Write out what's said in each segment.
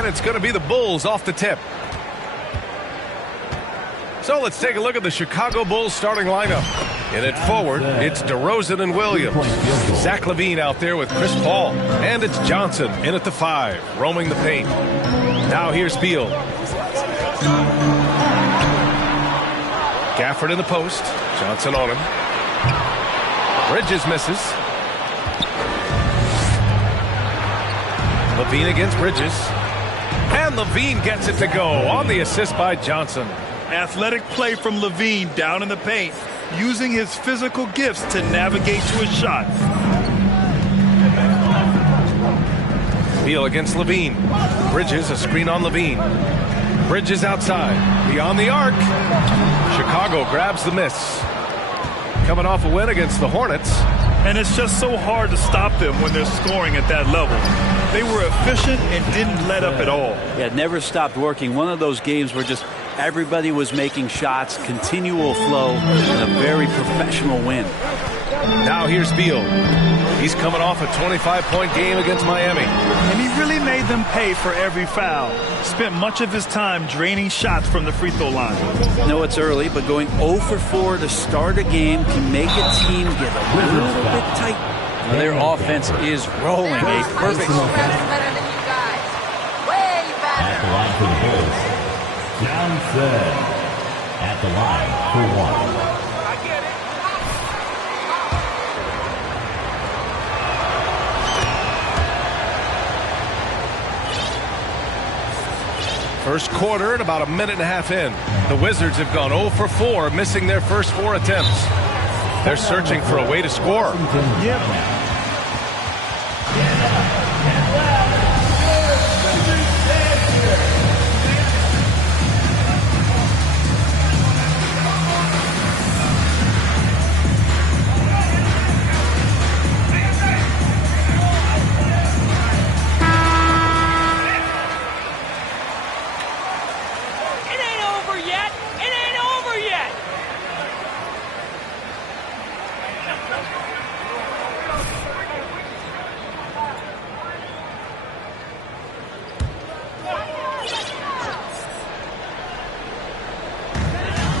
And it's going to be the Bulls off the tip. So let's take a look at the Chicago Bulls starting lineup. In it forward, it's DeRozan and Williams. Zach LaVine out there with Chris Paul. And it's Johnson in at the 5, roaming the paint. Now here's Beal. Gafford in the post. Johnson on him. Bridges misses. LaVine against Bridges. And LaVine gets it to go on the assist by Johnson. Athletic play from LaVine down in the paint, using his physical gifts to navigate to his shot. Beal against LaVine. Bridges, a screen on LaVine. Bridges outside. Beyond the arc. Chicago grabs the miss. Coming off a win against the Hornets. And it's just so hard to stop them when they're scoring at that level. They were efficient and didn't let up at all. Yeah, it never stopped working. One of those games where just everybody was making shots, continual flow, and a very professional win. Now here's Beal. He's coming off a 25-point game against Miami. And he really made them pay for every foul. Spent much of his time draining shots from the free throw line. I know it's early, but going 0 for 4 to start a game can make a team get a little bit tight. Well, their offense is rolling. A perfect. Better than you guys. Way better. At the line for the Bulls, Johnson. At the line for 1. First quarter and about a minute and a half in. The Wizards have gone 0 for 4, missing their first 4 attempts. They're searching for a way to score. Yep.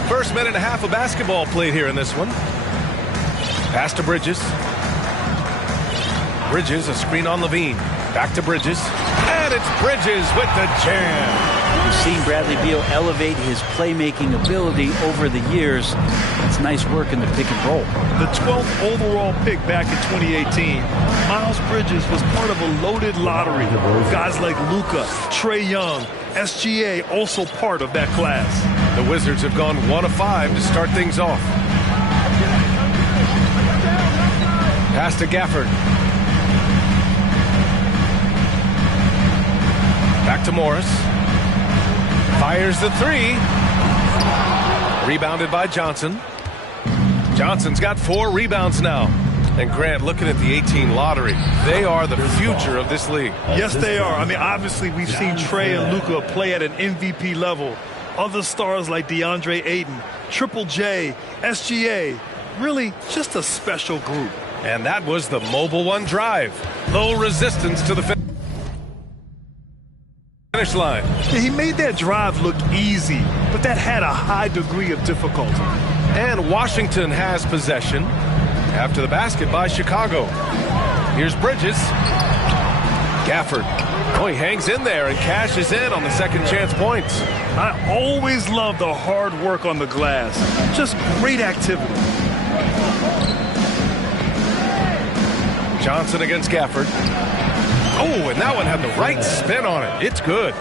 First minute and a half of basketball played here in this one. Pass to Bridges. Bridges, a screen on LaVine. Back to Bridges. And it's Bridges with the jam. We've seen Bradley Beal elevate his playmaking ability over the years. It's nice work in the pick and roll. The 12th overall pick back in 2018, Miles Bridges was part of a loaded lottery. Guys like Luka, Trae Young, SGA also part of that class. The Wizards have gone 1 of 5 to start things off. Pass to Gafford. Back to Morris. Fires the 3. Rebounded by Johnson. Johnson's got 4 rebounds now. And Grant, looking at the 18 lottery, they are the future of this league. Yes, they are. I mean, obviously, we've seen Trae and Luka play at an MVP level. Other stars like DeAndre Ayton, Triple J, SGA, really just a special group. And that was the Mobile One drive. Low resistance to the finish line. Yeah, he made that drive look easy, but that had a high degree of difficulty. And Washington has possession after the basket by Chicago. Here's Bridges. Gafford. Oh, he hangs in there and cashes in on the second chance points. I always love the hard work on the glass. Just great activity. Johnson against Gafford. Oh, and that one had the right spin on it. It's good.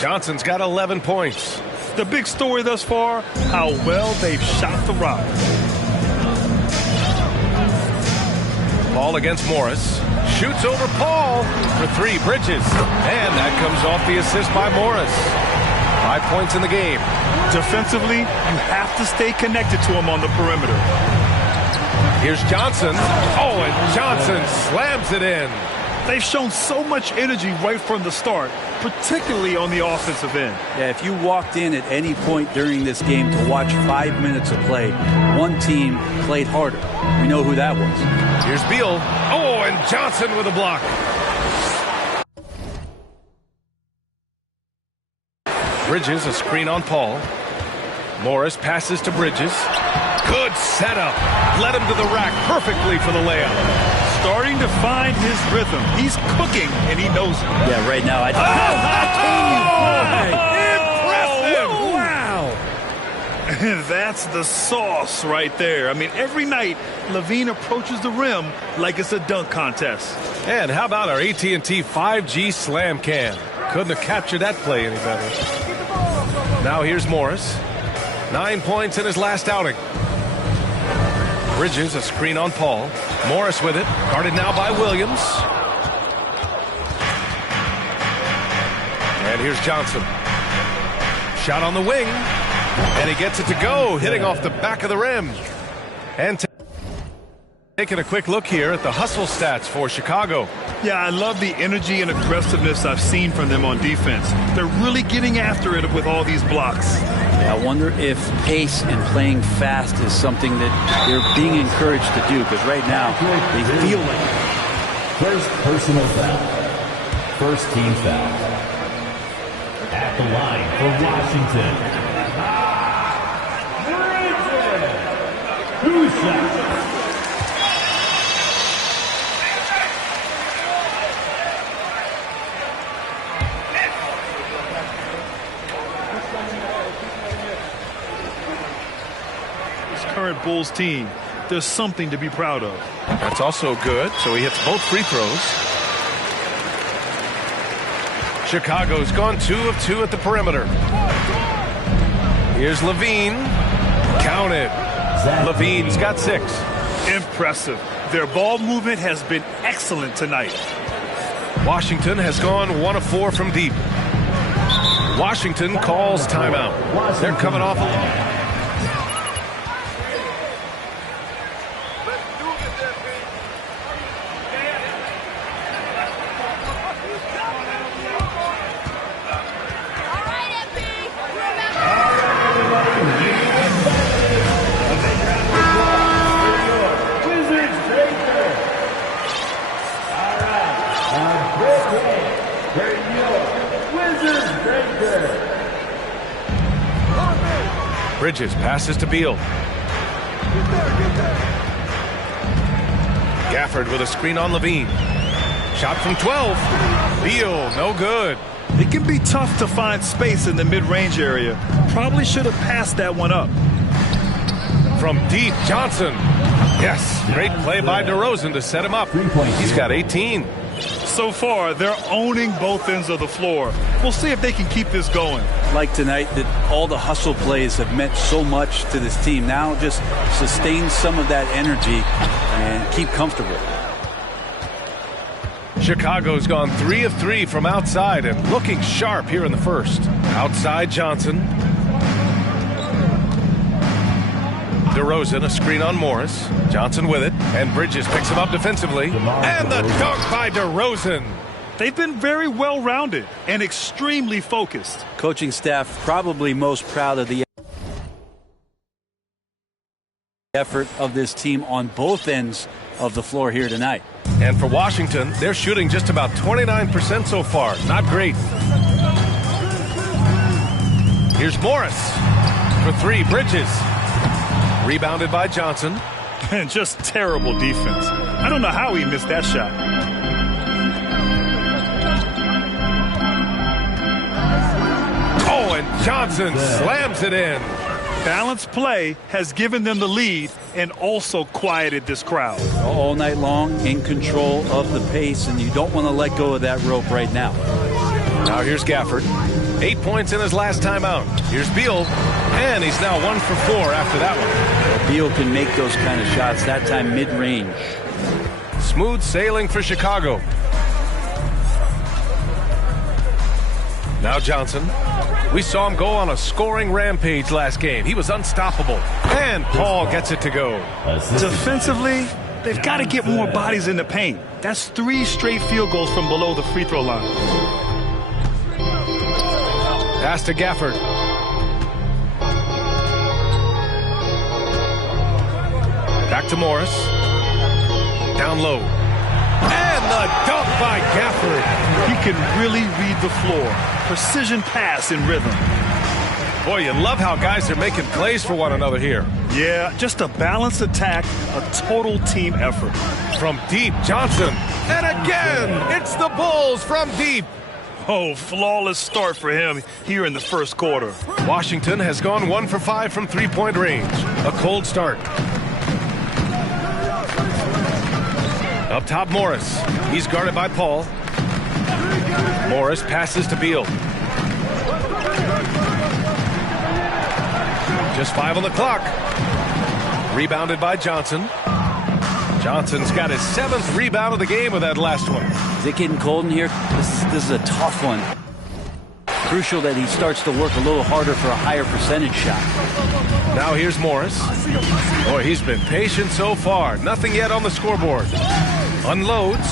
Johnson's got 11 points. The big story thus far, how well they've shot the rock. Paul against Morris. Shoots over Paul for 3. Bridges. And that comes off the assist by Morris. 5 points in the game. Defensively, you have to stay connected to him on the perimeter. Here's Johnson. Oh, and Johnson slams it in. They've shown so much energy right from the start, particularly on the offensive end. Yeah, if you walked in at any point during this game to watch 5 minutes of play, one team played harder. We know who that was. Here's Beal. Oh, and Johnson with a block. Bridges, a screen on Paul. Morris passes to Bridges. Good setup. Led him to the rack perfectly for the layup. Starting to find his rhythm. He's cooking, and he knows it. Yeah, right now. Impressive! Wow! That's the sauce right there. I mean, every night, Levine approaches the rim like it's a dunk contest. And how about our AT&T 5G slam cam? Couldn't have captured that play any better. Now here's Morris. 9 points in his last outing. Bridges, a screen on Paul. Morris with it. Guarded now by Williams. And here's Johnson. Shot on the wing. And he gets it to go, hitting off the back of the rim. And taking a quick look here at the hustle stats for Chicago. Yeah, I love the energy and aggressiveness I've seen from them on defense. They're really getting after it with all these blocks. I wonder if pace and playing fast is something that they're being encouraged to do, because right now they feel like it. First personal foul. First team foul. At the line for Washington. Who's that? Current Bulls team, there's something to be proud of. That's also good, so he hits both free throws. Chicago's gone 2 of 2 at the perimeter. Here's Levine. Count it. Levine's got 6. Impressive. Their ball movement has been excellent tonight. Washington has gone 1 of 4 from deep. Washington calls timeout. They're coming off a Bridges passes to Beal. Gafford with a screen on Levine. Shot from 12. Beal, no good. It can be tough to find space in the mid-range area. Probably should have passed that one up. From deep, Johnson. Yes, great play by DeRozan to set him up. He's got 18. So far, they're owning both ends of the floor. We'll see if they can keep this going. Like tonight, that all the hustle plays have meant so much to this team. Now just sustain some of that energy and keep comfortable. Chicago's gone 3 of 3 from outside and looking sharp here in the first. Outside Johnson. DeRozan, a screen on Morris. Johnson with it, and Bridges picks him up defensively. And the dunk by DeRozan. They've been very well-rounded and extremely focused. Coaching staff probably most proud of the effort of this team on both ends of the floor here tonight. And for Washington, they're shooting just about 29% so far. Not great. Here's Morris for 3. Bridges. Rebounded by Johnson. And just terrible defense. I don't know how he missed that shot. Oh, and Johnson slams it in. Balanced play has given them the lead and also quieted this crowd. All night long, in control of the pace, and you don't want to let go of that rope right now. Now here's Gafford. 8 points in his last time out. Here's Beal, and he's now 1 for 4 after that one. Beal can make those kind of shots, that time mid-range. Smooth sailing for Chicago. Now Johnson. We saw him go on a scoring rampage last game. He was unstoppable. And Paul gets it to go. Defensively, they've got to get more bodies in the paint. That's 3 straight field goals from below the free throw line. Pass to Gafford. Back to Morris. Down low. And the dunk by Gafford. He can really read the floor. Precision pass in rhythm. Boy, you love how guys are making plays for one another here. Yeah, just a balanced attack, a total team effort. From deep, Johnson. And again, it's the Bulls from deep. Oh, flawless start for him here in the first quarter. Washington has gone 1 for 5 from three-point range. A cold start. Up top, Morris. He's guarded by Paul. Morris passes to Beal. Just 5 on the clock. Rebounded by Johnson. Johnson's got his 7th rebound of the game with that last one. Is it getting cold in here? This is a tough one. Crucial that he starts to work a little harder for a higher percentage shot. Now here's Morris. Boy, he's been patient so far. Nothing yet on the scoreboard. Unloads.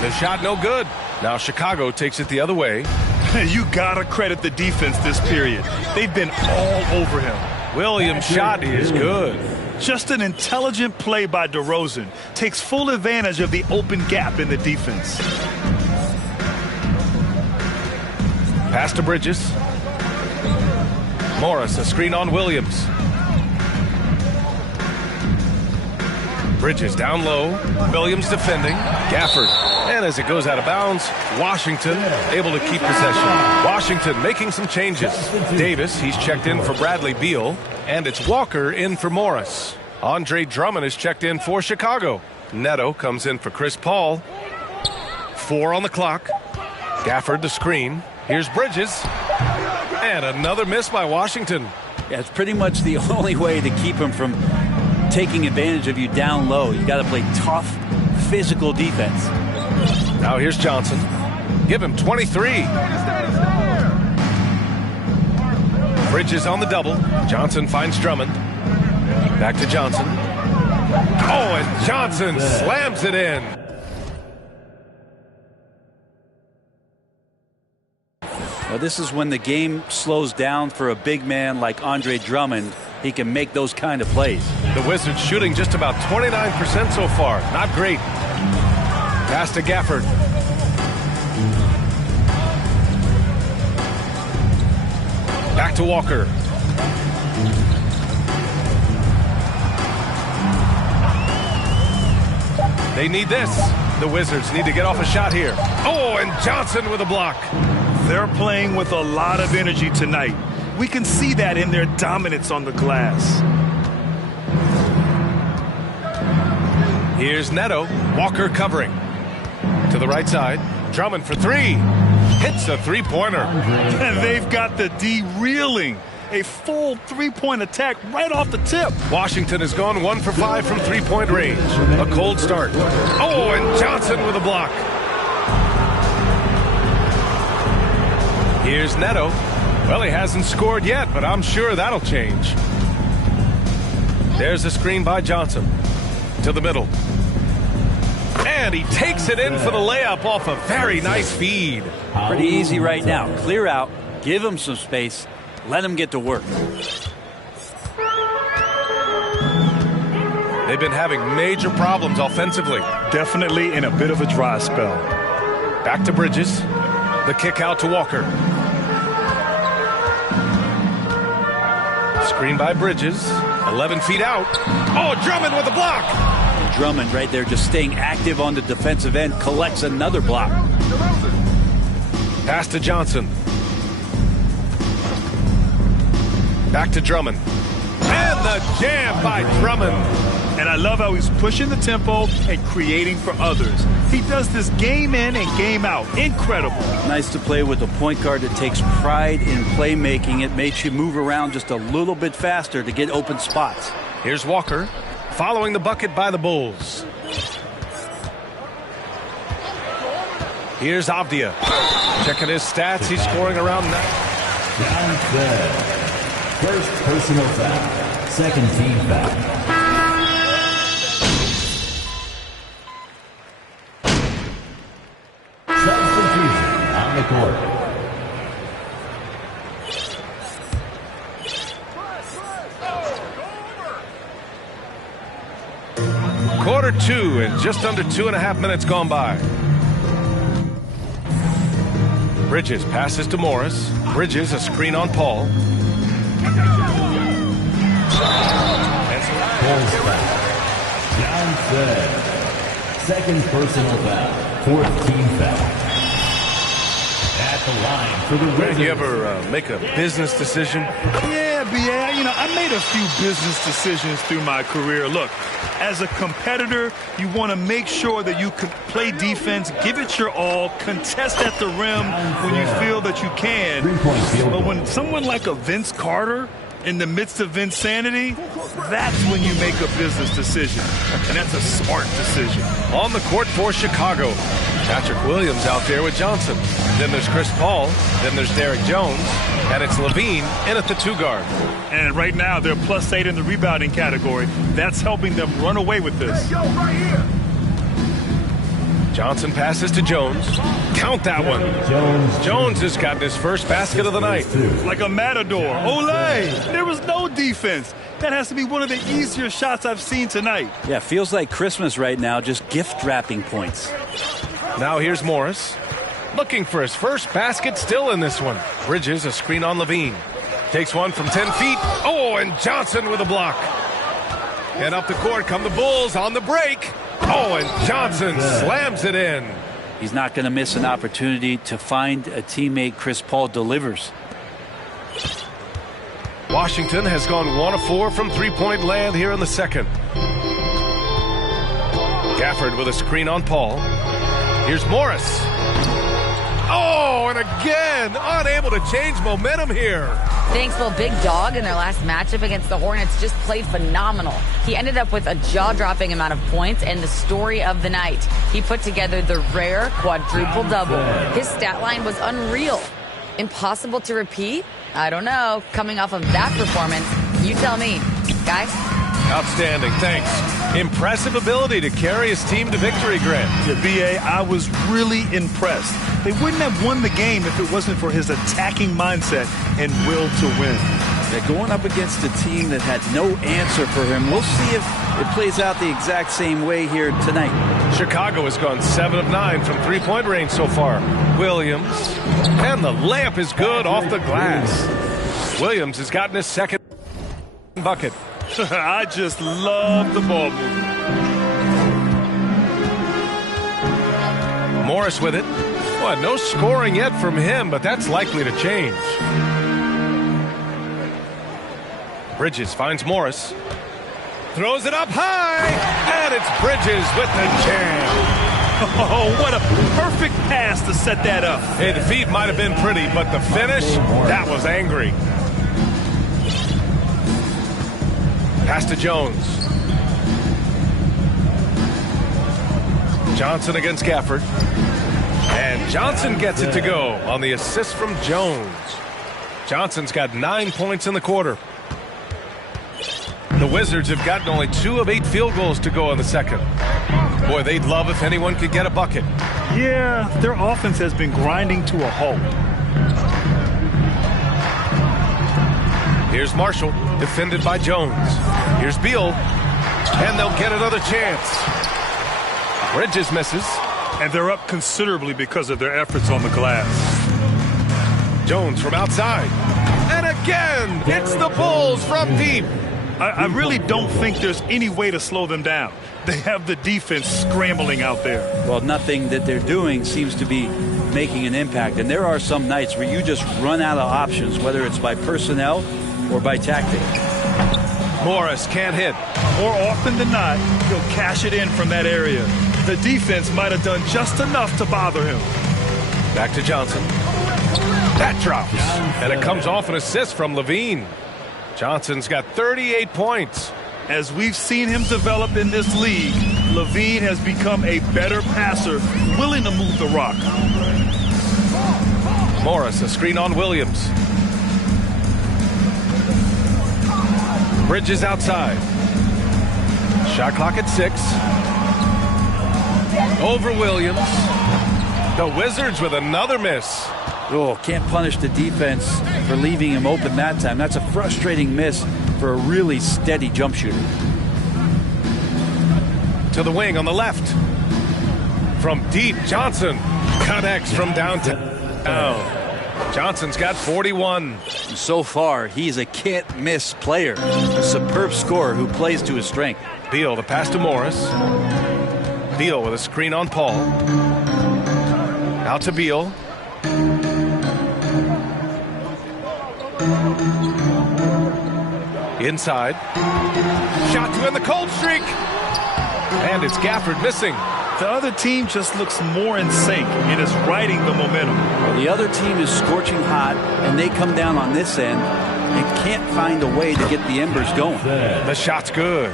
The shot no good. Now Chicago takes it the other way. You gotta credit the defense this period. They've been all over him. Williams' shot is good. Just an intelligent play by DeRozan. Takes full advantage of the open gap in the defense. Pass to Bridges. Morris, a screen on Williams. Bridges down low. Williams defending. Gafford. And as it goes out of bounds, Washington able to keep possession. Washington making some changes. Davis, he's checked in for Bradley Beal. And it's Walker in for Morris. Andre Drummond is checked in for Chicago. Neto comes in for Chris Paul. 4 on the clock. Gafford the screen. Here's Bridges. And another miss by Washington. Yeah, it's pretty much the only way to keep him from taking advantage of you down low. You got to play tough, physical defense. Now here's Johnson. Give him 23. Bridges on the double. Johnson finds Drummond. Back to Johnson. Oh, and Johnson slams it in. Well, this is when the game slows down for a big man like Andre Drummond. He can make those kind of plays. The Wizards shooting just about 29% so far. Not great. Pass to Gafford. Back to Walker. They need this. The Wizards need to get off a shot here. Oh, and Johnson with a block. They're playing with a lot of energy tonight. We can see that in their dominance on the glass. Here's Neto. Walker covering. To the right side. Drummond for 3. Hits a three-pointer. And they've got the D reeling. A full three-point attack right off the tip. Washington has gone 1 for 5 from three-point range. A cold start. Oh, and Johnson with a block. Here's Neto. Well, he hasn't scored yet, but I'm sure that'll change. There's a screen by Johnson. To the middle. And he takes it in for the layup off a very nice feed. Pretty easy right now. Clear out. Give him some space. Let him get to work. They've been having major problems offensively. Definitely in a bit of a dry spell. Back to Bridges. The kick out to Walker. Screen by Bridges. 11 feet out. Oh, Drummond with a block. Drummond right there just staying active on the defensive end. Collects another block. Pass to Johnson. Back to Drummond. And the jam by Drummond. And I love how he's pushing the tempo and creating for others. He does this game in and game out. Incredible. Nice to play with a point guard that takes pride in playmaking. It makes you move around just a little bit faster to get open spots. Here's Walker, following the bucket by the Bulls. Here's Avdia. Checking his stats, he's scoring around 9. Downstairs. First personal foul. Second team foul. Substitution on the court. Quarter 2 and just under 2.5 minutes gone by. Bridges passes to Morris. Bridges, a screen on Paul. Bulls foul. Johnson. Second personal foul. Fourth team foul. At the line for the Wizards. You ever make a business decision? Yeah, B.A., I made a few business decisions through my career. Look, as a competitor, you want to make sure that you can play defense, give it your all, contest at the rim when you feel that you can. But when someone like a Vince Carter in the midst of insanity, that's when you make a business decision. And that's a smart decision. On the court for Chicago, Patrick Williams out there with Johnson. Then there's Chris Paul. Then there's Derek Jones. And it's Levine in at the 2 guard. And right now, they're +8 in the rebounding category. That's helping them run away with this. Johnson passes to Jones. Count that one. Jones has gotten his first basket of the night. Like a matador. Olay! There was no defense. That has to be one of the easier shots I've seen tonight. Yeah, feels like Christmas right now, just gift wrapping points. Now here's Morris. Looking for his first basket, still in this one. Bridges, a screen on Levine. Takes one from 10 feet. Oh, and Johnson with a block. And up the court come the Bulls on the break. Oh, and Johnson slams it in. He's not going to miss an opportunity to find a teammate. Chris Paul delivers. Washington has gone 1 of 4 from three-point land here in the second. Gafford with a screen on Paul. Here's Morris. Oh, and again, unable to change momentum here. Thanks, little big dog in their last matchup against the Hornets just played phenomenal. He ended up with a jaw-dropping amount of points and the story of the night. He put together the rare quadruple-double. His stat line was unreal. Impossible to repeat? I don't know. Coming off of that performance, you tell me. Guys? Outstanding, thanks. Impressive ability to carry his team to victory, Grant. Yeah, B.A., I was really impressed. They wouldn't have won the game if it wasn't for his attacking mindset and will to win. They're going up against a team that had no answer for him. We'll see if it plays out the exact same way here tonight. Chicago has gone 7 of 9 from three-point range so far. Williams, and the layup is good off the glass. Williams has gotten his second bucket. I just love the ball movement. Morris with it. Well, no scoring yet from him, but that's likely to change. Bridges finds Morris. Throws it up high, and it's Bridges with the jam. Oh, what a perfect pass to set that up. Hey, the feed might have been pretty, but the finish, that was angry. Pass to Jones. Johnson against Gafford. And Johnson gets it to go on the assist from Jones. Johnson's got 9 points in the quarter. The Wizards have gotten only 2 of 8 field goals to go in the second. Boy, they'd love if anyone could get a bucket. Yeah, their offense has been grinding to a halt. Here's Marshall, defended by Jones. Here's Beal, and they'll get another chance. Bridges misses. And they're up considerably because of their efforts on the glass. Jones from outside. And again, it's the Bulls from deep. I really don't think there's any way to slow them down. They have the defense scrambling out there. Well, nothing that they're doing seems to be making an impact. And there are some nights where you just run out of options, whether it's by personnel or by tactic. Morris can't hit. More often than not, he'll cash it in from that area. The defense might have done just enough to bother him. Back to Johnson. That drops. And it comes off an assist from Levine. Johnson's got 38 points. As we've seen him develop in this league, Levine has become a better passer, willing to move the rock. Morris, a screen on Williams. Bridges outside. Shot clock at 6. Over Williams. The Wizards with another miss. Oh, can't punish the defense for leaving him open that time. That's a frustrating miss for a really steady jump shooter. To the wing on the left. From deep, Johnson connects from downtown. Johnson's got 41. So far, he's a can't-miss player. A superb scorer who plays to his strength. Beal, the pass to Morris. Beal with a screen on Paul. Out to Beal. Inside. Shot to end the cold streak. And it's Gafford missing. The other team just looks more in sync and is riding the momentum. The other team is scorching hot, and they come down on this end and can't find a way to get the embers going. The shot's good.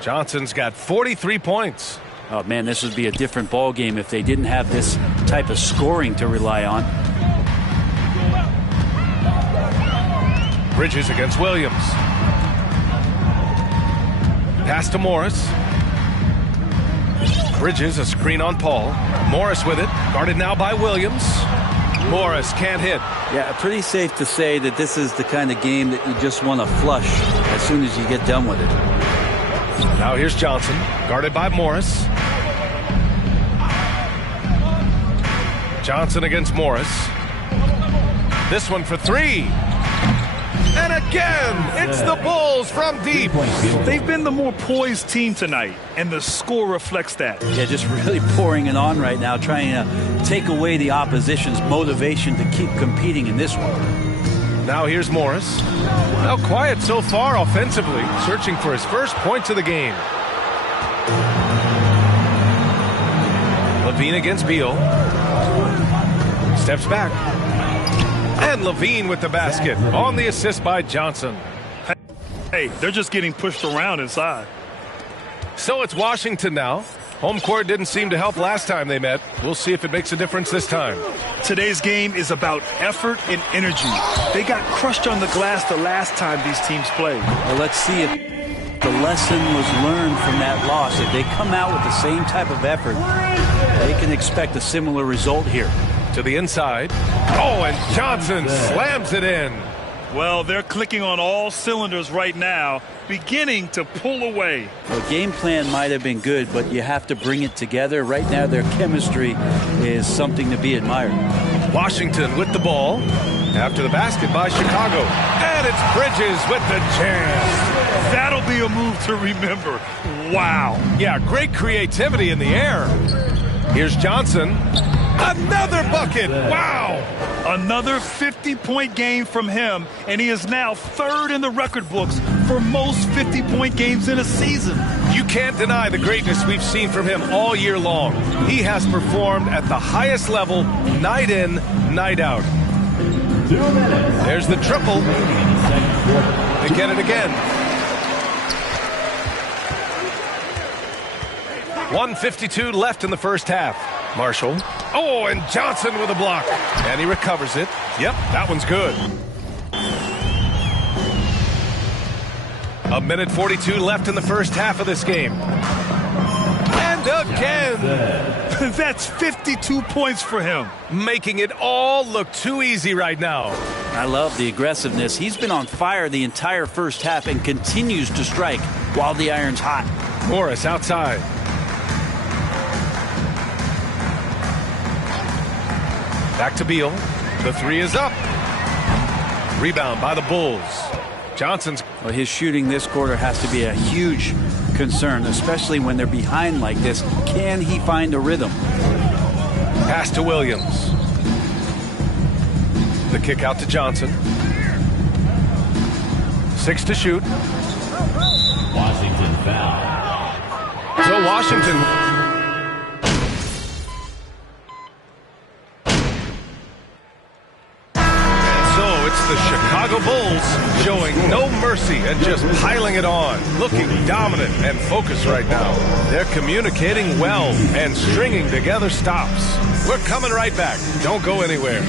Johnson's got 43 points. Oh, man, this would be a different ball game if they didn't have this type of scoring to rely on. Bridges against Williams. Pass to Morris. Bridges, a screen on Paul. Morris with it. Guarded now by Williams. Morris can't hit. Yeah, pretty safe to say that this is the kind of game that you just want to flush as soon as you get done with it. Now here's Johnson. Guarded by Morris. Johnson against Morris. This one for three. And again, it's the Bulls from deep. They've been the more poised team tonight, and the score reflects that. Yeah, just really pouring it on right now, trying to take away the opposition's motivation to keep competing in this one. Now here's Morris. Now quiet so far offensively, searching for his first points of the game. Levine against Beal. Steps back. And Levine with the basket on the assist by Johnson. Hey, they're just getting pushed around inside. So it's Washington now. Home court didn't seem to help last time they met. We'll see if it makes a difference this time. Today's game is about effort and energy. They got crushed on the glass the last time these teams played. Well, let's see if the lesson was learned from that loss. If they come out with the same type of effort, they can expect a similar result here. To the inside. Oh, and Johnson slams it in. Well, they're clicking on all cylinders right now, beginning to pull away. The game plan might have been good, but you have to bring it together. Right now, their chemistry is something to be admired. Washington with the ball. After the basket by Chicago. And it's Bridges with the jam. That'll be a move to remember. Wow. Yeah, great creativity in the air. Here's Johnson. Another bucket. Wow. Another 50-point game from him, and he is now third in the record books for most 50-point games in a season. You can't deny the greatness we've seen from him all year long. He has performed at the highest level, night in, night out. There's the triple. They get it again. 1:52 left in the first half. Marshall. Oh, and Johnson with a block. And he recovers it. Yep, that one's good. 1:42 left in the first half of this game. And again. That's 52 points for him. Making it all look too easy right now. I love the aggressiveness. He's been on fire the entire first half and continues to strike while the iron's hot. Morris outside. Back to Beal. The three is up. Rebound by the Bulls. Johnson's. Well, his shooting this quarter has to be a huge concern, especially when they're behind like this. Can he find a rhythm? Pass to Williams. The kick out to Johnson. 6 to shoot. Washington foul. So Washington. The Chicago Bulls showing no mercy and just piling it on, looking dominant and focused right now. They're communicating well and stringing together stops. We're coming right back. Don't go anywhere.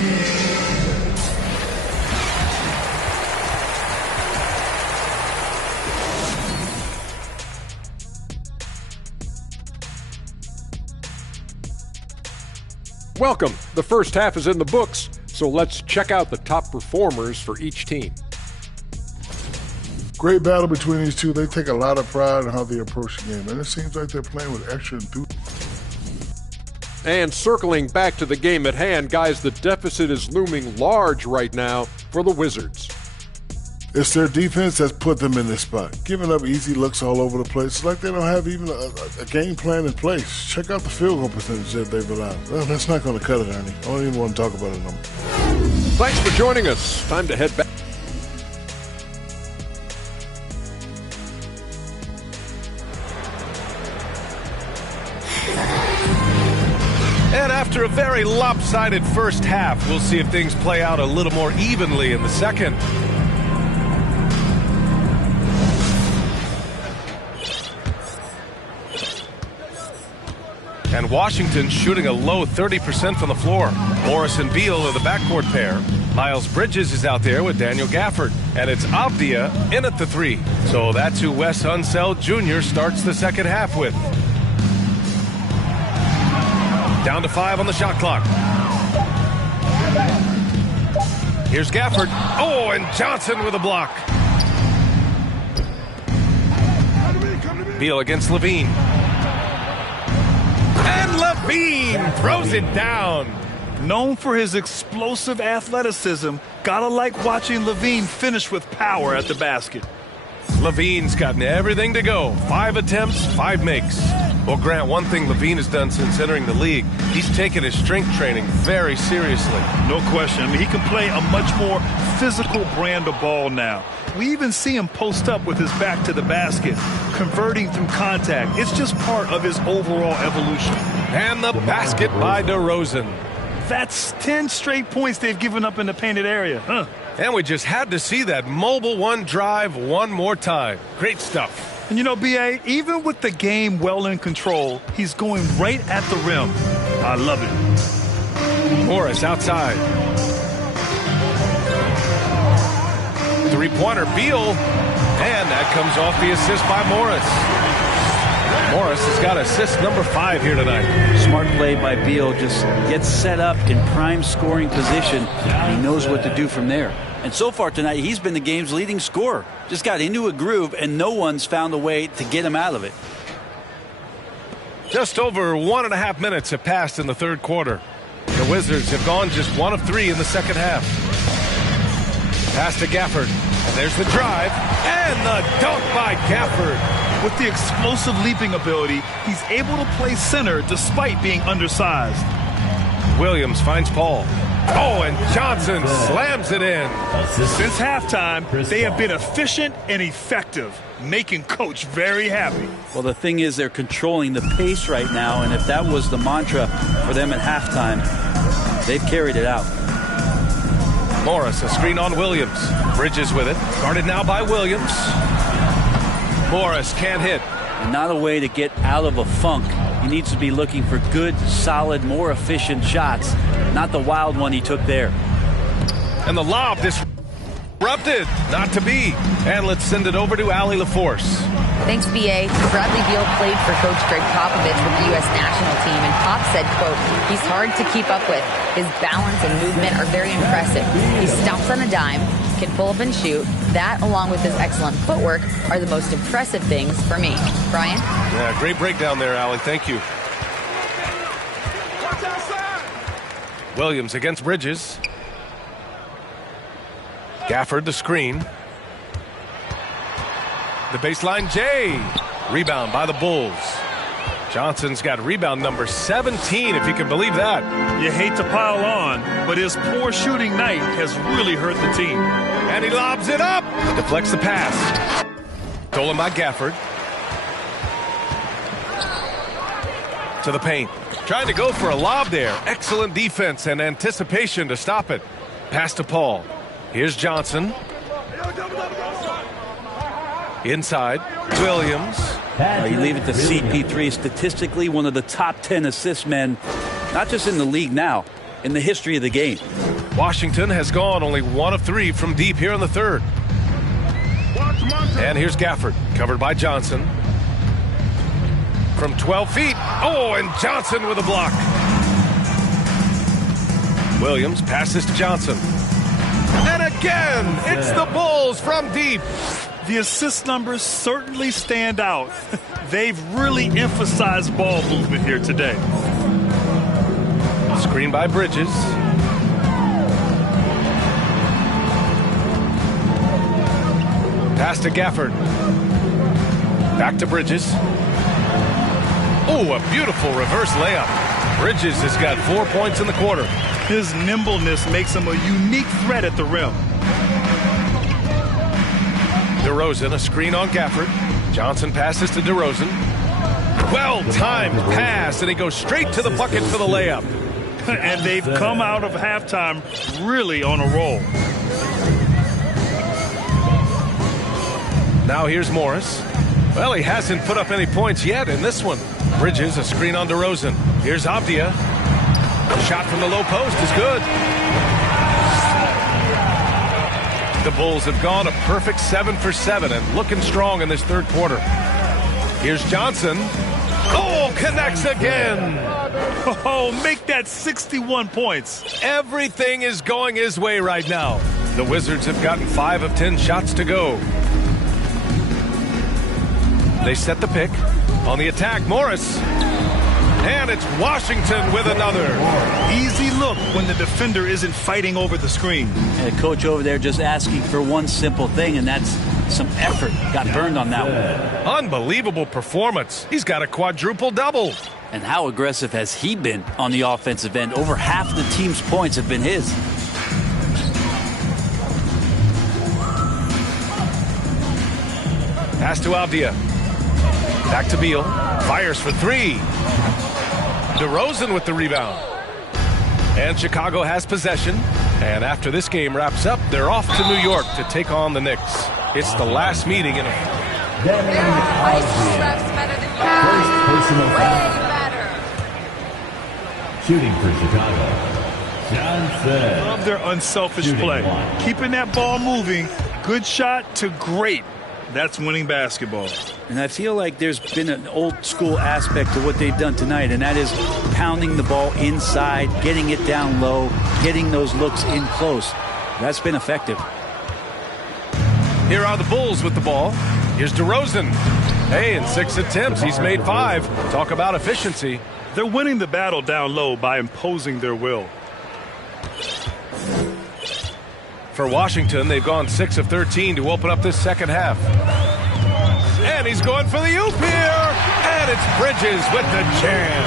Welcome. The first half is in the books. So let's check out the top performers for each team. Great battle between these two. They take a lot of pride in how they approach the game, and it seems like they're playing with extra enthusiasm. And circling back to the game at hand, guys, the deficit is looming large right now for the Wizards. It's their defense that's put them in this spot. Giving up easy looks all over the place. It's like they don't have even a game plan in place. Check out the field goal percentage that they've allowed. Well, that's not going to cut it, Ernie. I don't even want to talk about it no more. Thanks for joining us. Time to head back. And after a very lopsided first half, we'll see if things play out a little more evenly in the second. And Washington shooting a low 30% from the floor. Morris and Beal are the backcourt pair. Miles Bridges is out there with Daniel Gafford. And it's Avdia in at the 3. So that's who Wes Unseld Jr. starts the second half with. Down to 5 on the shot clock. Here's Gafford. Oh, and Johnson with a block. Beal against Levine. And Levine throws it down. Known for his explosive athleticism, gotta like watching Levine finish with power at the basket. Levine's gotten everything to go. 5 attempts, 5 makes. Well, Grant, one thing Levine has done since entering the league, he's taken his strength training very seriously. No question. I mean, he can play a much more physical brand of ball now. We even see him post up with his back to the basket, converting through contact. It's just part of his overall evolution. And the basket by DeRozan. That's 10 straight points they've given up in the painted area. And we just had to see that mobile one drive one more time. Great stuff. And you know, B.A., even with the game well in control, he's going right at the rim. I love it. Morris outside. Three-pointer, Beal. And that comes off the assist by Morris. Morris has got assist number 5 here tonight. Smart play by Beal. Just gets set up in prime scoring position. And he knows what to do from there. And so far tonight, he's been the game's leading scorer. Just got into a groove, and no one's found a way to get him out of it. Just over 1.5 minutes have passed in the third quarter. The Wizards have gone just 1 of 3 in the second half. Pass to Gafford. And there's the drive. And the dunk by Gafford. With the explosive leaping ability, he's able to play center despite being undersized. Williams finds Paul. Oh, and Johnson slams it in. Since halftime, they have been efficient and effective, making Coach very happy. Well, the thing is, they're controlling the pace right now, and if that was the mantra for them at halftime, they've carried it out. Morris, a screen on Williams. Bridges with it. Guarded now by Williams. Morris can't hit. And not a way to get out of a funk. He needs to be looking for good, solid, more efficient shots, not the wild one he took there. And the lob disrupted, not to be. And let's send it over to Allie LaForce. Thanks, B.A. Bradley Beal played for Coach Greg Popovich with the U.S. national team, and Pop said, quote, he's hard to keep up with. His balance and movement are very impressive. He stomps on a dime, can pull up and shoot. That, along with his excellent footwork, are the most impressive things for me. Brian? Yeah, great breakdown there, Allie. Thank you. Williams against Bridges. Gafford the screen. The baseline, Jay. Rebound by the Bulls. Johnson's got rebound number 17, if you can believe that. You hate to pile on, but his poor shooting night has really hurt the team. And he lobs it up. Deflects the pass. Stolen by Gafford. To the paint. Trying to go for a lob there. Excellent defense and anticipation to stop it. Pass to Paul. Here's Johnson. Inside. Williams. You leave it to CP3, statistically one of the top 10 assist men, not just in the league now, in the history of the game. Washington has gone only 1 of 3 from deep here in the third. And here's Gafford, covered by Johnson. From 12 feet. Oh, and Johnson with a block. Williams passes to Johnson. And again, it's the Bulls from deep. The assist numbers certainly stand out. They've really emphasized ball movement here today. Screen by Bridges. Pass to Gafford. Back to Bridges. Oh, a beautiful reverse layup. Bridges has got 4 points in the quarter. His nimbleness makes him a unique threat at the rim. DeRozan, a screen on Gafford. Johnson passes to DeRozan. Well-timed pass, and he goes straight to the bucket for the layup. And they've come out of halftime really on a roll. Now here's Morris. Well, he hasn't put up any points yet in this one. Bridges, a screen on DeRozan. Here's Avdia. Shot from the low post is good. The Bulls have gone a perfect 7 for 7 and looking strong in this third quarter. Here's Johnson. Oh, connects again. Oh, make that 61 points. Everything is going his way right now. The Wizards have gotten 5 of 10 shots to go. They set the pick. On the attack, Morris. And it's Washington with another. Easy look when the defender isn't fighting over the screen. And the coach over there just asking for one simple thing, and that's some effort. Got burned on that one. Unbelievable performance. He's got a quadruple-double. And how aggressive has he been on the offensive end? Over half the team's points have been his. Pass to Avdia. Back to Beal. Fires for 3. DeRozan with the rebound. And Chicago has possession. And after this game wraps up, they're off to New York to take on the Knicks. It's the last meeting in a... There are high school refs better than you. First personal foul. Way better. Shooting for Chicago, Johnson. Love their unselfish Shooting play. 1. Keeping that ball moving. Good shot to great. That's winning basketball. And I feel like there's been an old school aspect to what they've done tonight, and that is pounding the ball inside, getting it down low, getting those looks in close. That's been effective. Here are the Bulls with the ball. Here's DeRozan. Hey, in 6 attempts, he's made 5. Talk about efficiency. They're winning the battle down low by imposing their will. For Washington, they've gone 6 of 13 to open up this second half. And he's going for the oop here. And it's Bridges with the jam.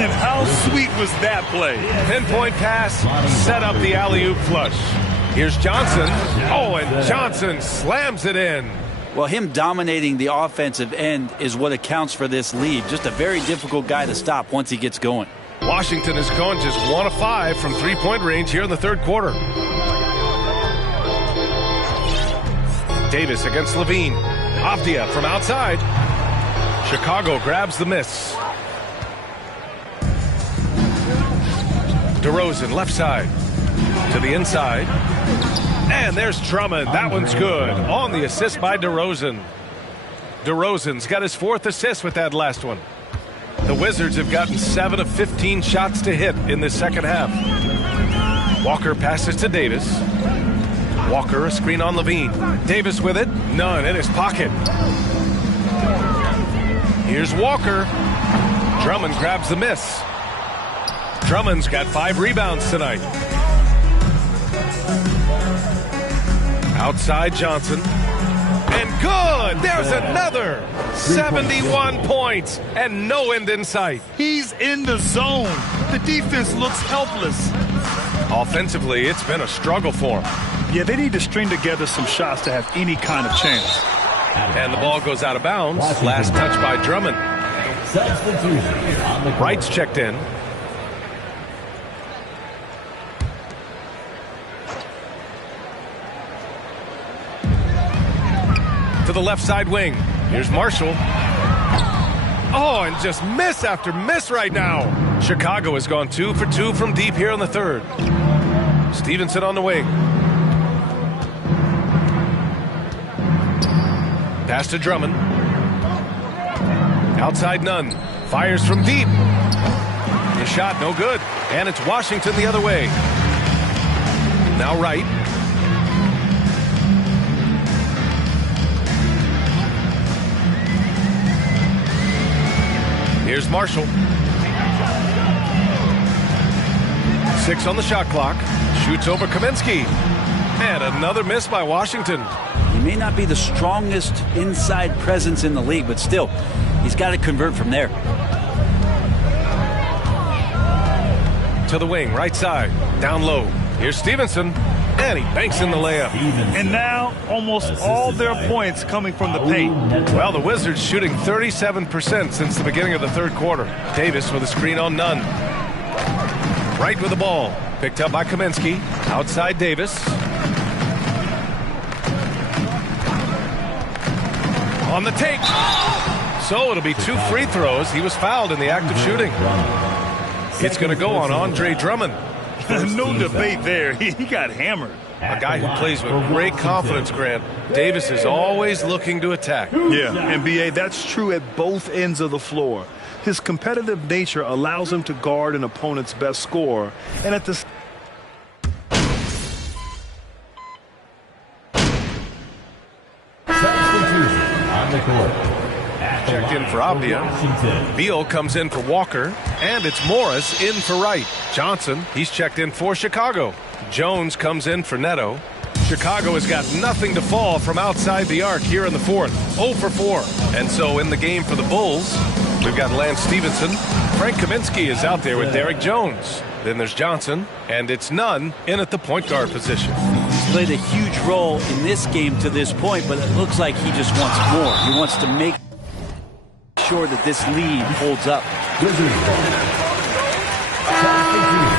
And how sweet was that play? Pinpoint pass, set up the alley-oop flush. Here's Johnson. Oh, and Johnson slams it in. Well, him dominating the offensive end is what accounts for this lead. Just a very difficult guy to stop once he gets going. Washington has gone just 1 of 5 from three-point range here in the third quarter. Davis against Levine. Avdia from outside. Chicago grabs the miss. DeRozan left side to the inside. And there's Drummond. That one's good. On the assist by DeRozan. DeRozan's got his 4th assist with that last one. The Wizards have gotten 7 of 15 shots to hit in this second half. Walker passes to Davis. Walker, a screen on Levine. Davis with it. None in his pocket. Here's Walker. Drummond grabs the miss. Drummond's got 5 rebounds tonight. Outside Johnson. And good! There's another! 71 points and no end in sight. He's in the zone. The defense looks helpless. Offensively, it's been a struggle for him. Yeah, they need to string together some shots to have any kind of chance. And the ball goes out of bounds. Last touch by Drummond. Substitution on the court. Wright's checked in. To the left side wing. Here's Marshall. Oh, and just miss after miss right now. Chicago has gone 2 for 2 from deep here in the third. Stevenson on the wing. Pass to Drummond. Outside Nunn. Fires from deep. The shot no good. And it's Washington the other way. Now Wright. Here's Marshall. 6 on the shot clock. Shoots over Kaminsky. And another miss by Washington. He may not be the strongest inside presence in the league, but still, he's got to convert from there. To the wing, right side. Down low. Here's Stevenson. And he banks in the layup. And now almost all their points coming from the paint. Well, the Wizards shooting 37% since the beginning of the third quarter. Davis with a screen on Nunn. Right with the ball. Picked up by Kaminsky. Outside Davis. On the take. So it'll be 2 free throws. He was fouled in the act of shooting. It's going to go on Andre Drummond. No debate there. He got hammered. A guy who plays with great confidence, Grant. Davis is always looking to attack. Yeah, and B.A., that's true at both ends of the floor. His competitive nature allows him to guard an opponent's best scorer. And at the Substitution on the court. Checked in for Abdia. Beal comes in for Walker. And it's Morris in for Wright. Johnson, he's checked in for Chicago. Jones comes in for Neto. Chicago has got nothing to fall from outside the arc here in the fourth. 0 for 4. And so in the game for the Bulls, we've got Lance Stevenson. Frank Kaminsky is out there with Derek Jones. Then there's Johnson. And it's Nunn in at the point guard position. He's played a huge role in this game to this point, but it looks like he just wants more. He wants to make sure that this lead holds up.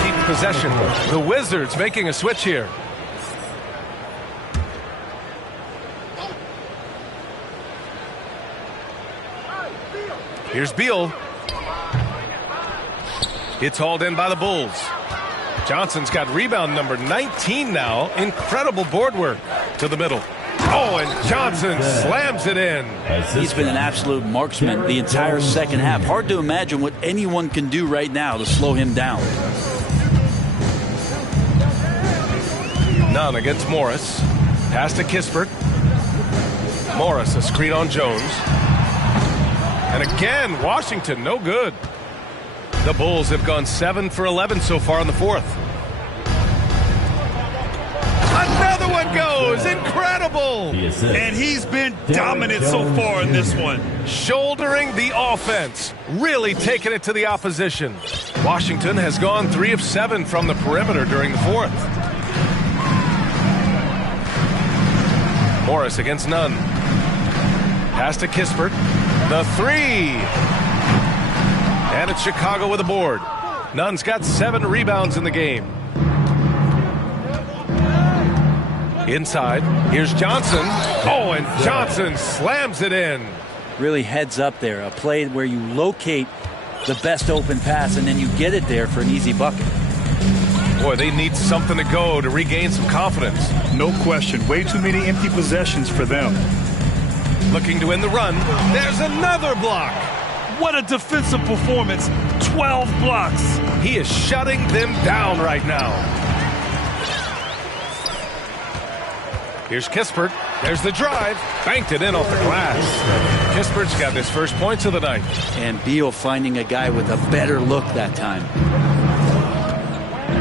Keep possession. The Wizards making a switch here. Here's Beal. It's hauled in by the Bulls. Johnson's got rebound number 19 now. Incredible board work to the middle. Oh, and Johnson slams it in. He's been an absolute marksman the entire second half. Hard to imagine what anyone can do right now to slow him down. Nunn against Morris. Pass to Kispert. Morris, a screen on Jones. And again, Washington, no good. The Bulls have gone 7 for 11 so far in the fourth. Another one goes. Incredible. And he's been dominant so far in this one. Shouldering the offense. Really taking it to the opposition. Washington has gone 3 of 7 from the perimeter during the fourth. Morris against Nunn. Pass to Kispert. The 3. And it's Chicago with a board. Nunn's got 7 rebounds in the game. Inside, here's Johnson. Oh, and Johnson slams it in. Really heads up there. A play where you locate the best open pass and then you get it there for an easy bucket. Boy, they need something to go to regain some confidence. No question. Way too many empty possessions for them. Looking to win the run. There's another block. What a defensive performance. 12 blocks. He is shutting them down right now. Here's Kispert. There's the drive. Banked it in off the glass. Kispert's got his first points of the night. And Beal finding a guy with a better look that time.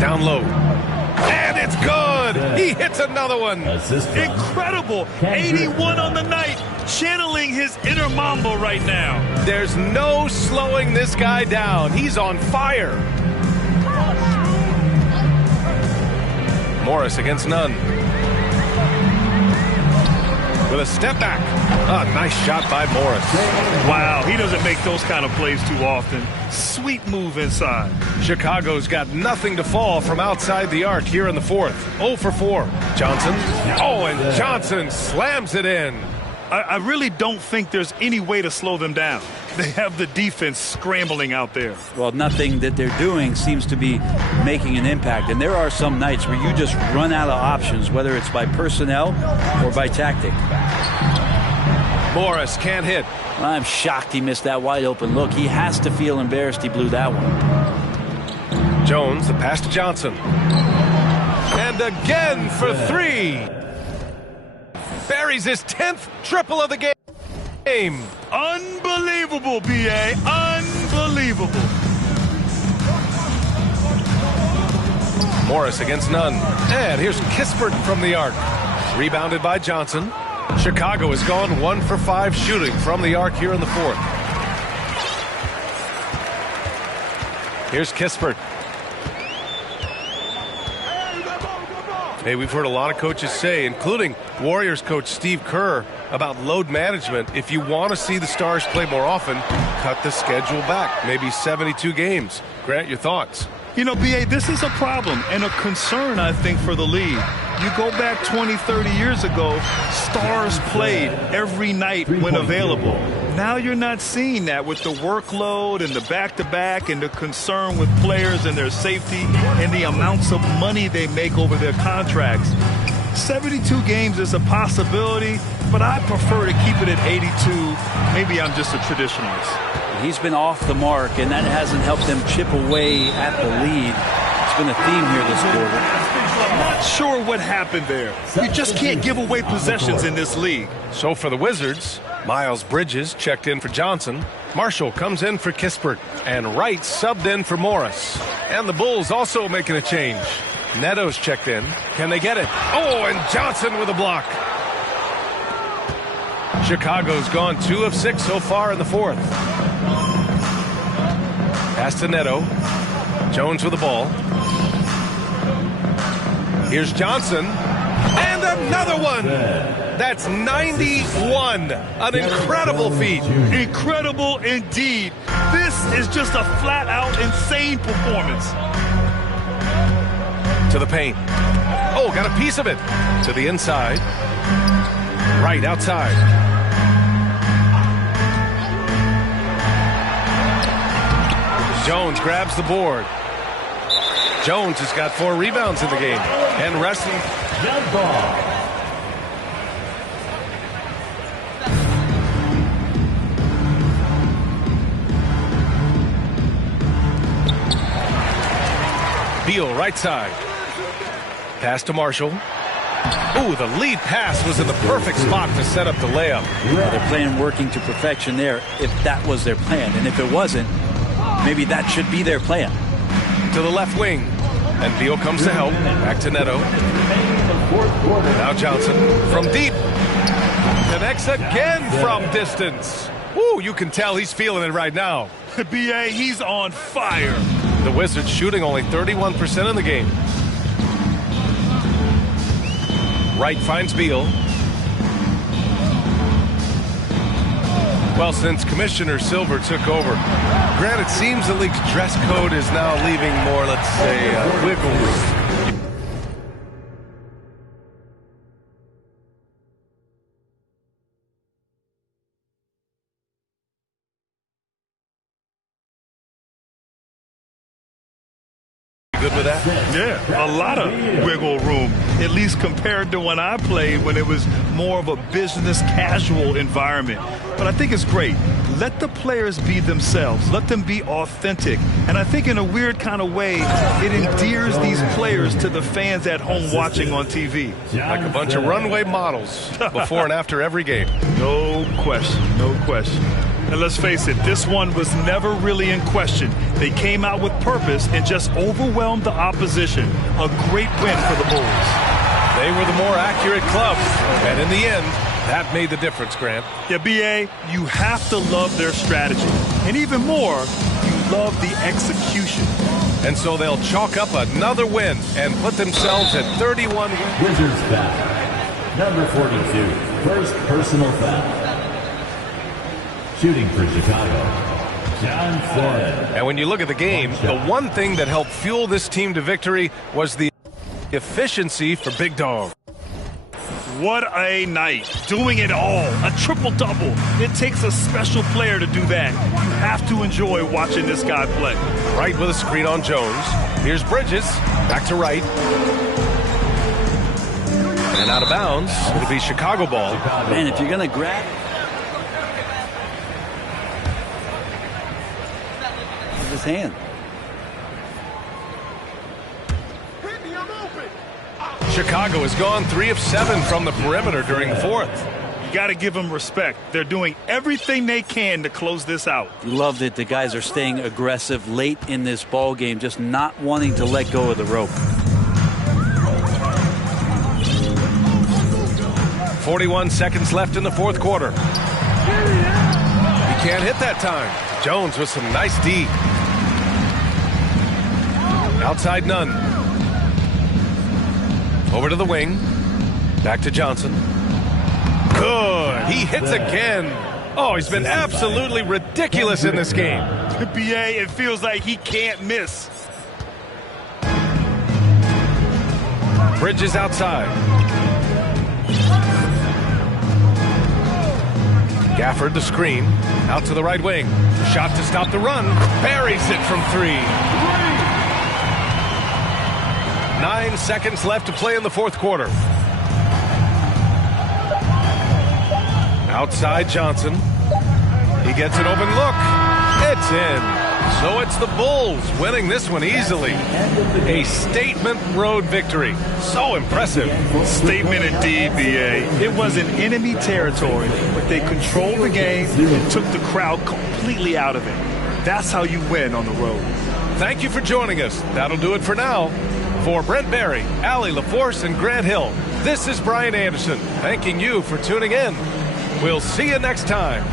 Down low. And it's good. He hits another one. Incredible. 81 on the night. Channeling his inner Mamba right now. There's no slowing this guy down. He's on fire. Morris against Nunn. With a step back. A nice shot by Morris. Wow, he doesn't make those kind of plays too often. Sweet move inside. Chicago's got nothing to fall from outside the arc here in the fourth. 0 for 4. Johnson. Oh, and Johnson slams it in. I really don't think there's any way to slow them down. They have the defense scrambling out there. Well, nothing that they're doing seems to be making an impact. And there are some nights where you just run out of options, whether it's by personnel or by tactic. Morris can't hit. I'm shocked he missed that wide open look. He has to feel embarrassed he blew that one. Jones, the pass to Johnson. And again for 3. Buries his 10th triple of the game. Unbelievable, B.A. Unbelievable. Morris against none. And here's Kispert from the arc. Rebounded by Johnson. Chicago has gone 1 for 5 shooting from the arc here in the fourth. Here's Kispert. Hey, we've heard a lot of coaches say, including Warriors coach Steve Kerr, about load management. If you want to see the Stars play more often, cut the schedule back, maybe 72 games. Grant, your thoughts? You know, B.A., this is a problem and a concern, I think, for the league. You go back 20, 30 years ago, Stars played every night when available. Now you're not seeing that with the workload and the back-to-back and the concern with players and their safety and the amounts of money they make over their contracts. 72 games is a possibility, but I prefer to keep it at 82. Maybe I'm just a traditionalist. He's been off the mark, and that hasn't helped them chip away at the lead. It's been a theme here this quarter. I'm not sure what happened there. You just can't give away possessions in this league. So for the Wizards, Miles Bridges checked in for Johnson. Marshall comes in for Kispert. And Wright subbed in for Morris. And the Bulls also making a change. Neto's checked in. Can they get it? Oh, and Johnson with a block. Chicago's gone 2 of 6 so far in the fourth. Pass to Neto. Jones with the ball. Here's Johnson. And another one. That's 91. An incredible feat. Incredible indeed. This is just a flat-out insane performance. To the paint. Oh, got a piece of it. To the inside. Right outside. Jones grabs the board. Jones has got 4 rebounds in the game. And resting. Jump ball. Beal right side. Pass to Marshall. Ooh, the lead pass was in the perfect spot to set up the layup. They're playing working to perfection there if that was their plan. And if it wasn't, maybe that should be their plan. To the left wing. And Beal comes to help. Back to Neto. Now Johnson from deep. Connects again from distance. Ooh, you can tell he's feeling it right now. B.A., he's on fire. The Wizards shooting only 31% in the game. Wright finds Beal. Well, since Commissioner Silver took over, Grant, it seems the league's dress code is now leaving more, let's say, wiggle room. Good with that? Yeah, a lot of wiggle room, at least compared to when I played, when it was more of a business casual environment. But I think it's great. Let the players be themselves. Let them be authentic. And I think in a weird kind of way, it endears these players to the fans at home watching on TV. Like a bunch of runway models before and after every game. No question, no question. And let's face it, this one was never really in question. They came out with purpose and just overwhelmed the opposition. A great win for the Bulls. They were the more accurate club. And in the end, that made the difference, Grant. Yeah, B.A., you have to love their strategy. And even more, you love the execution. And so they'll chalk up another win and put themselves at 31 wins. Wizards foul. Number 42, first personal foul. Shooting for Chicago, Johnson. And when you look at the game, the one thing that helped fuel this team to victory was the efficiency for Big Dog. What a night. Doing it all. A triple-double. It takes a special player to do that. You have to enjoy watching this guy play. Wright with a screen on Jones. Here's Bridges. Back to Wright. And out of bounds. It'll be Chicago ball. Man, if you're going to grab his hand. Chicago has gone 3 of 7 from the perimeter during the fourth. You got to give them respect. They're doing everything they can to close this out. Love that the guys are staying aggressive late in this ball game, just not wanting to let go of the rope. 41 seconds left in the fourth quarter. He can't hit that time. Jones with some nice D. Outside none. Over to the wing. Back to Johnson. Good. He hits again. Oh, he's been absolutely ridiculous in this game. BA, it feels like he can't miss. Bridges outside. Gafford the screen. Out to the right wing. Shot to stop the run. Buries it from 3. 9 seconds left to play in the fourth quarter. Outside Johnson. He gets an open look. It's in. So it's the Bulls winning this one easily. A statement road victory. So impressive. Statement indeed, BA. It was in enemy territory, but they controlled the game and took the crowd completely out of it. That's how you win on the road. Thank you for joining us. That'll do it for now. For Brent Barry, Allie LaForce, and Grant Hill, this is Brian Anderson thanking you for tuning in. We'll see you next time.